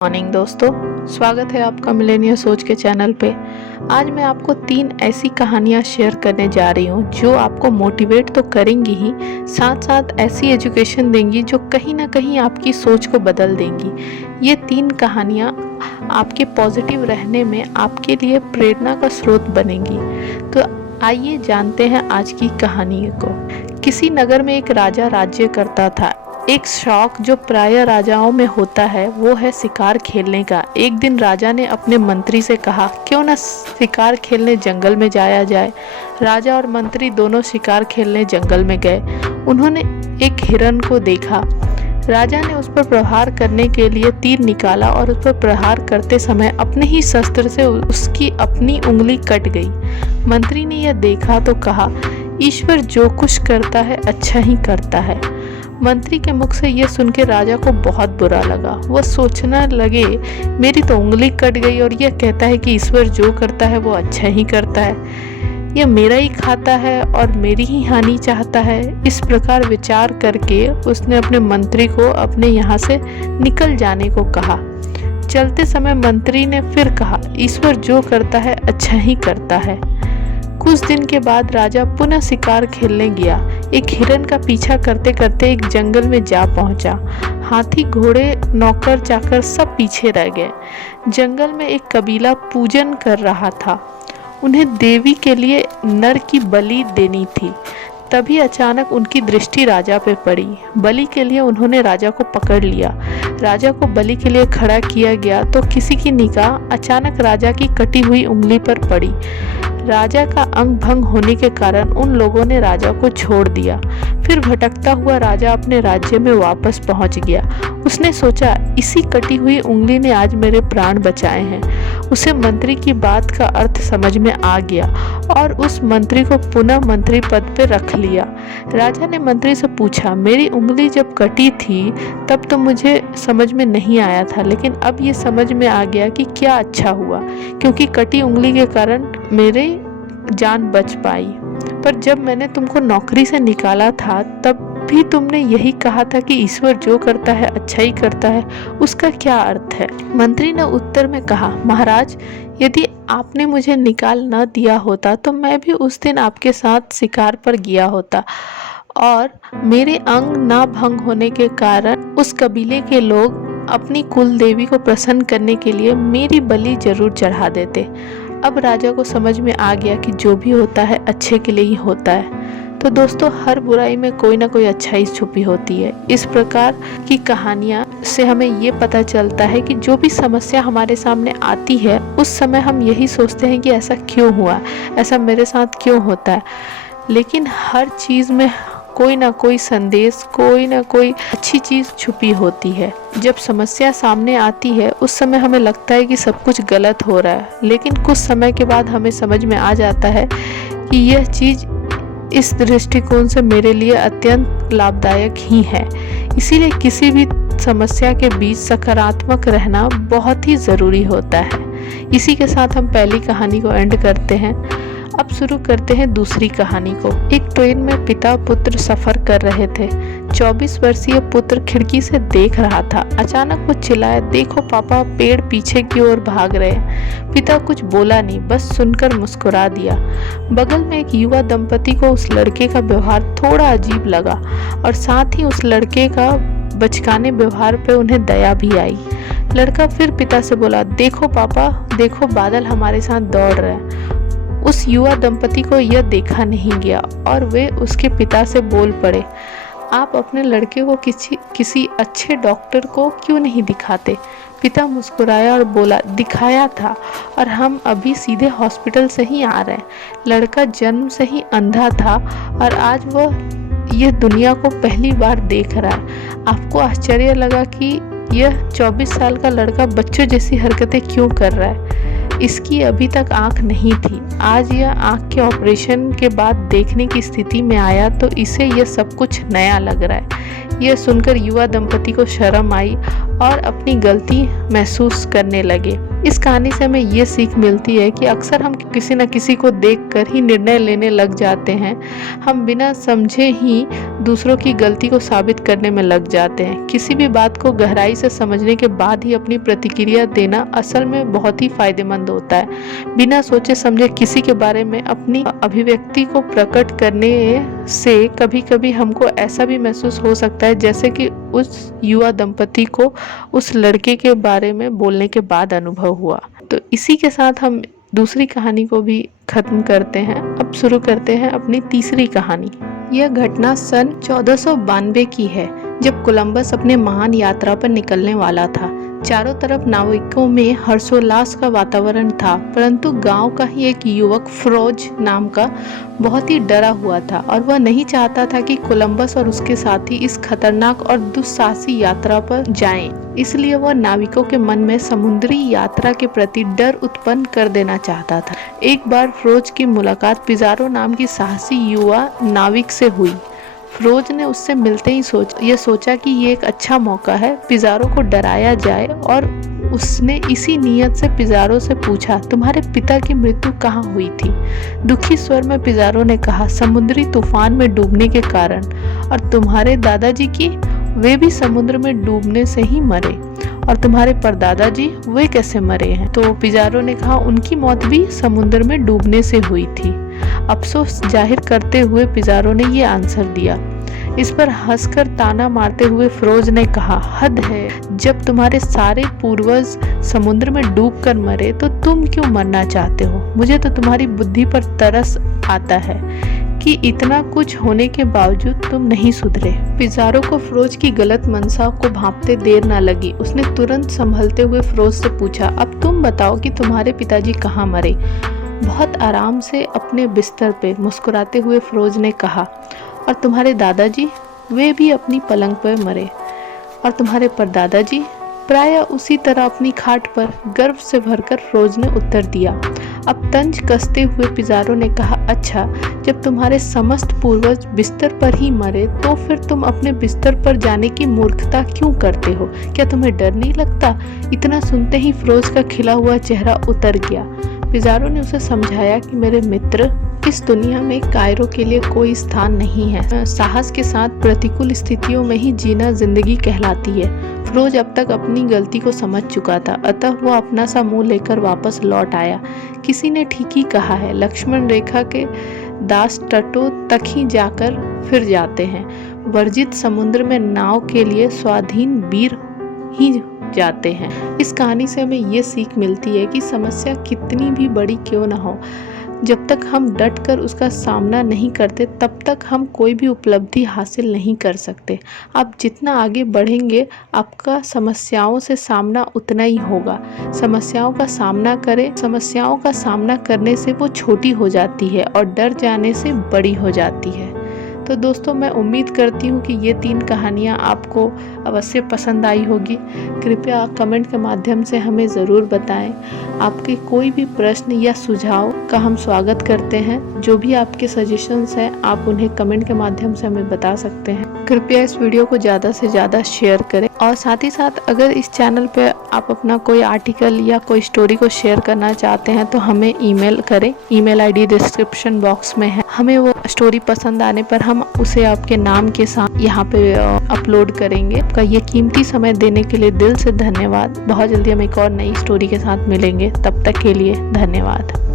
Morning दोस्तों, स्वागत है आपका मिलेनियर सोच के चैनल पे। आज मैं आपको 3 ऐसी कहानियाँ शेयर करने जा रही हूँ जो आपको मोटिवेट तो करेंगी ही, साथ साथ ऐसी एजुकेशन देंगी जो कहीं ना कहीं आपकी सोच को बदल देंगी। ये 3 कहानियाँ आपके पॉजिटिव रहने में आपके लिए प्रेरणा का स्रोत बनेंगी। तो आइए जानते हैं आज की कहानी को। किसी नगर में एक राजा राज्य करता था। एक शौक जो प्राय राजाओं में होता है वो है शिकार खेलने का। एक दिन राजा ने अपने मंत्री से कहा, क्यों न शिकार खेलने जंगल में जाया जाए। राजा और मंत्री दोनों शिकार खेलने जंगल में गए। उन्होंने एक हिरण को देखा। राजा ने उस पर प्रहार करने के लिए तीर निकाला और उस पर प्रहार करते समय अपने ही शस्त्र से उसकी अपनी उंगली कट गई। मंत्री ने यह देखा तो कहा, ईश्वर जो कुछ करता है अच्छा ही करता है। मंत्री के मुख से यह सुन के राजा को बहुत बुरा लगा। वह सोचने लगे, मेरी तो उंगली कट गई और यह कहता है कि ईश्वर जो करता है वो अच्छा ही करता है। यह मेरा ही खाता है और मेरी ही हानि चाहता है। इस प्रकार विचार करके उसने अपने मंत्री को अपने यहाँ से निकल जाने को कहा। चलते समय मंत्री ने फिर कहा, ईश्वर जो करता है अच्छा ही करता है। कुछ दिन के बाद राजा पुनः शिकार खेलने गया। एक हिरण का पीछा करते करते एक जंगल में जा पहुंचा। हाथी, घोड़े, नौकर चाकर सब पीछे रह गए। जंगल में एक कबीला पूजन कर रहा था। उन्हें देवी के लिए नर की बलि देनी थी। तभी अचानक उनकी दृष्टि राजा पे पड़ी। बलि के लिए उन्होंने राजा को पकड़ लिया। राजा को बलि के लिए खड़ा किया गया तो किसी की निगाह अचानक राजा की कटी हुई उंगली पर पड़ी। राजा का अंग भंग होने के कारण उन लोगों ने राजा को छोड़ दिया। फिर भटकता हुआ राजा अपने राज्य में वापस पहुंच गया। उसने सोचा, इसी कटी हुई उंगली ने आज मेरे प्राण बचाए हैं। उसे मंत्री की बात का अर्थ समझ में आ गया और उस मंत्री को पुनः मंत्री पद पर रख लिया। राजा ने मंत्री से पूछा, मेरी उंगली जब कटी थी तब तो मुझे समझ में नहीं आया था, लेकिन अब ये समझ में आ गया कि क्या अच्छा हुआ, क्योंकि कटी उंगली के कारण मेरे जान बच पाई। पर जब मैंने तुमको नौकरी से निकाला था तब भी तुमने यही कहा था कि ईश्वर जो करता है अच्छा ही करता है। उसका क्या अर्थ है? मंत्री ने उत्तर में कहा, महाराज, यदि आपने मुझे निकाल न दिया होता तो मैं भी उस दिन आपके साथ शिकार पर गया होता और मेरे अंग ना भंग होने के कारण उस कबीले के लोग अपनी कुल देवी को प्रसन्न करने के लिए मेरी बलि जरूर चढ़ा देते। अब राजा को समझ में आ गया कि जो भी होता है अच्छे के लिए ही होता है। तो दोस्तों, हर बुराई में कोई ना कोई अच्छाई छुपी होती है। इस प्रकार की कहानियाँ से हमें ये पता चलता है कि जो भी समस्या हमारे सामने आती है उस समय हम यही सोचते हैं कि ऐसा क्यों हुआ, ऐसा मेरे साथ क्यों होता है। लेकिन हर चीज़ में कोई ना कोई संदेश, कोई ना कोई अच्छी चीज़ छुपी होती है। जब समस्या सामने आती है उस समय हमें लगता है कि सब कुछ गलत हो रहा है, लेकिन कुछ समय के बाद हमें समझ में आ जाता है कि यह चीज़ इस दृष्टिकोण से मेरे लिए अत्यंत लाभदायक ही है। इसीलिए किसी भी समस्या के बीच सकारात्मक रहना बहुत ही ज़रूरी होता है। इसी के साथ हम पहली कहानी को एंड करते हैं। अब शुरू करते हैं दूसरी कहानी को। एक ट्रेन में पिता पुत्र सफ़र कर रहे थे। 24 वर्षीय पुत्र खिड़की से देख रहा था। अचानक वो चिल्लाया, देखो पापा, पेड़ पीछे की ओर भाग रहे हैं। पिता कुछ बोला नहीं, बस सुनकर मुस्कुरा दिया। बगल में एक युवा दंपति को उस लड़के का व्यवहार थोड़ा अजीब लगा और साथ ही उस लड़के का बचकाने व्यवहार पे उन्हें दया भी आई। लड़का फिर पिता से बोला, देखो पापा, देखो बादल हमारे साथ दौड़ रहे हैं। उस युवा दंपति को यह देखा नहीं गया और वे उसके पिता से बोल पड़े, आप अपने लड़के को किसी अच्छे डॉक्टर को क्यों नहीं दिखाते? पिता मुस्कुराया और बोला, दिखाया था और हम अभी सीधे हॉस्पिटल से ही आ रहे हैं। लड़का जन्म से ही अंधा था और आज वह यह दुनिया को पहली बार देख रहा है। आपको आश्चर्य लगा कि यह 24 साल का लड़का बच्चों जैसी हरकतें क्यों कर रहा है? इसकी अभी तक आंख नहीं थी। आज यह आंख के ऑपरेशन के बाद देखने की स्थिति में आया तो इसे यह सब कुछ नया लग रहा है। यह सुनकर युवा दंपति को शर्म आई और अपनी गलती महसूस करने लगे। इस कहानी से हमें ये सीख मिलती है कि अक्सर हम किसी न किसी को देखकर ही निर्णय लेने लग जाते हैं। हम बिना समझे ही दूसरों की गलती को साबित करने में लग जाते हैं। किसी भी बात को गहराई से समझने के बाद ही अपनी प्रतिक्रिया देना असल में बहुत ही फायदेमंद होता है। बिना सोचे समझे किसी के बारे में अपनी अभिव्यक्ति को प्रकट करने से कभी कभी हमको ऐसा भी महसूस हो सकता है जैसे कि उस युवा दंपति को उस लड़के के बारे में बोलने के बाद अनुभव हुआ। तो इसी के साथ हम दूसरी कहानी को भी खत्म करते हैं। अब शुरू करते हैं अपनी तीसरी कहानी। यह घटना सन 1492 की है, जब कोलंबस अपने महान यात्रा पर निकलने वाला था। चारों तरफ नाविकों में हर्षोल्लास का वातावरण था, परंतु गांव का ही एक युवक फ्रोज नाम का बहुत ही डरा हुआ था और वह नहीं चाहता था कि कोलंबस और उसके साथी इस खतरनाक और दुस्साहसी यात्रा पर जाएं। इसलिए वह नाविकों के मन में समुद्री यात्रा के प्रति डर उत्पन्न कर देना चाहता था। एक बार फ्रोज की मुलाकात पिज़ारो नाम की साहसी युवा नाविक से हुई। फ्रोज ने उससे मिलते ही सोचा कि ये एक अच्छा मौका है, पिज़ारो को डराया जाए, और उसने इसी नियत से पिज़ारो से पूछा, तुम्हारे पिता की मृत्यु कहाँ हुई थी? दुखी स्वर में पिज़ारो ने कहा, समुद्री तूफान में डूबने के कारण। और तुम्हारे दादाजी की? वे भी समुद्र में डूबने से ही मरे। और तुम्हारे परदादा जी, वे कैसे मरे हैं? तो पिज़ारो ने कहा, उनकी मौत भी समुद्र में डूबने से हुई थी। अफसोस जाहिर करते हुए पिज़ारो ने ये आंसर दिया। इस पर हंसकर ताना मारते हुए फ्रोज ने कहा, हद है, जब तुम्हारे सारे पूर्वज समुद्र में डूबकर मरे तो तुम क्यों मरना चाहते हो? मुझे तो तुम्हारी बुद्धि पर तरस आता है कि इतना कुछ होने के बावजूद तुम नहीं सुधरे। पिज़ारो को फ्रोज की गलत मंशा को भांपते देर न लगी। उसने तुरंत संभलते हुए फ्रोज से पूछा, अब तुम बताओ कि तुम्हारे पिताजी कहाँ मरे? बहुत आराम से अपने बिस्तर पे मुस्कुराते हुए फ्रोज ने कहा, और तुम्हारे दादाजी? वे भी अपनी पलंग पर मरे। और तुम्हारे परदादाजी? प्रायः उसी तरह अपनी खाट पर। गर्व से भरकर फ्रोज ने उत्तर दिया। अब तंज कसते हुए पिज़ारो ने कहा, अच्छा, जब तुम्हारे समस्त पूर्वज बिस्तर पर ही मरे तो फिर तुम अपने बिस्तर पर जाने की मूर्खता क्यों करते हो? क्या तुम्हें डर नहीं लगता? इतना सुनते ही फ्रोज का खिला हुआ चेहरा उतर गया। पिज़ारो ने उसे समझाया कि मेरे मित्र, इस दुनिया में कायरों के लिए कोई स्थान नहीं है। साहस के साथ प्रतिकूल स्थितियों में ही जीना जिंदगी कहलाती है। फ्रोज अब तक अपनी गलती को समझ चुका था, अतः वह अपना सा मुंह लेकर वापस लौट आया। किसी ने ठीक ही कहा है, लक्ष्मण रेखा के दास तटों तक ही जाकर फिर जाते हैं। वर्जित समुद्र में नाव के लिए स्वाधीन वीर ही जाते हैं। इस कहानी से हमें ये सीख मिलती है कि समस्या कितनी भी बड़ी क्यों न हो, जब तक हम डट कर उसका सामना नहीं करते तब तक हम कोई भी उपलब्धि हासिल नहीं कर सकते। आप जितना आगे बढ़ेंगे आपका समस्याओं से सामना उतना ही होगा। समस्याओं का सामना करें। समस्याओं का सामना करने से वो छोटी हो जाती है और डर जाने से बड़ी हो जाती है। तो दोस्तों, मैं उम्मीद करती हूँ कि ये 3 कहानियाँ आपको अवश्य पसंद आई होगी। कृपया कमेंट के माध्यम से हमें ज़रूर बताएं। आपके कोई भी प्रश्न या सुझाव का हम स्वागत करते हैं। जो भी आपके सजेशंस हैं आप उन्हें कमेंट के माध्यम से हमें बता सकते हैं। कृपया इस वीडियो को ज़्यादा से ज़्यादा शेयर करें, और साथ ही साथ अगर इस चैनल पे आप अपना कोई आर्टिकल या कोई स्टोरी को शेयर करना चाहते हैं तो हमें ईमेल करें। ईमेल आईडी डिस्क्रिप्शन बॉक्स में है। हमें वो स्टोरी पसंद आने पर हम उसे आपके नाम के साथ यहाँ पे अपलोड करेंगे। आपका ये कीमती समय देने के लिए दिल से धन्यवाद। बहुत जल्दी हम एक और नई स्टोरी के साथ मिलेंगे। तब तक के लिए धन्यवाद।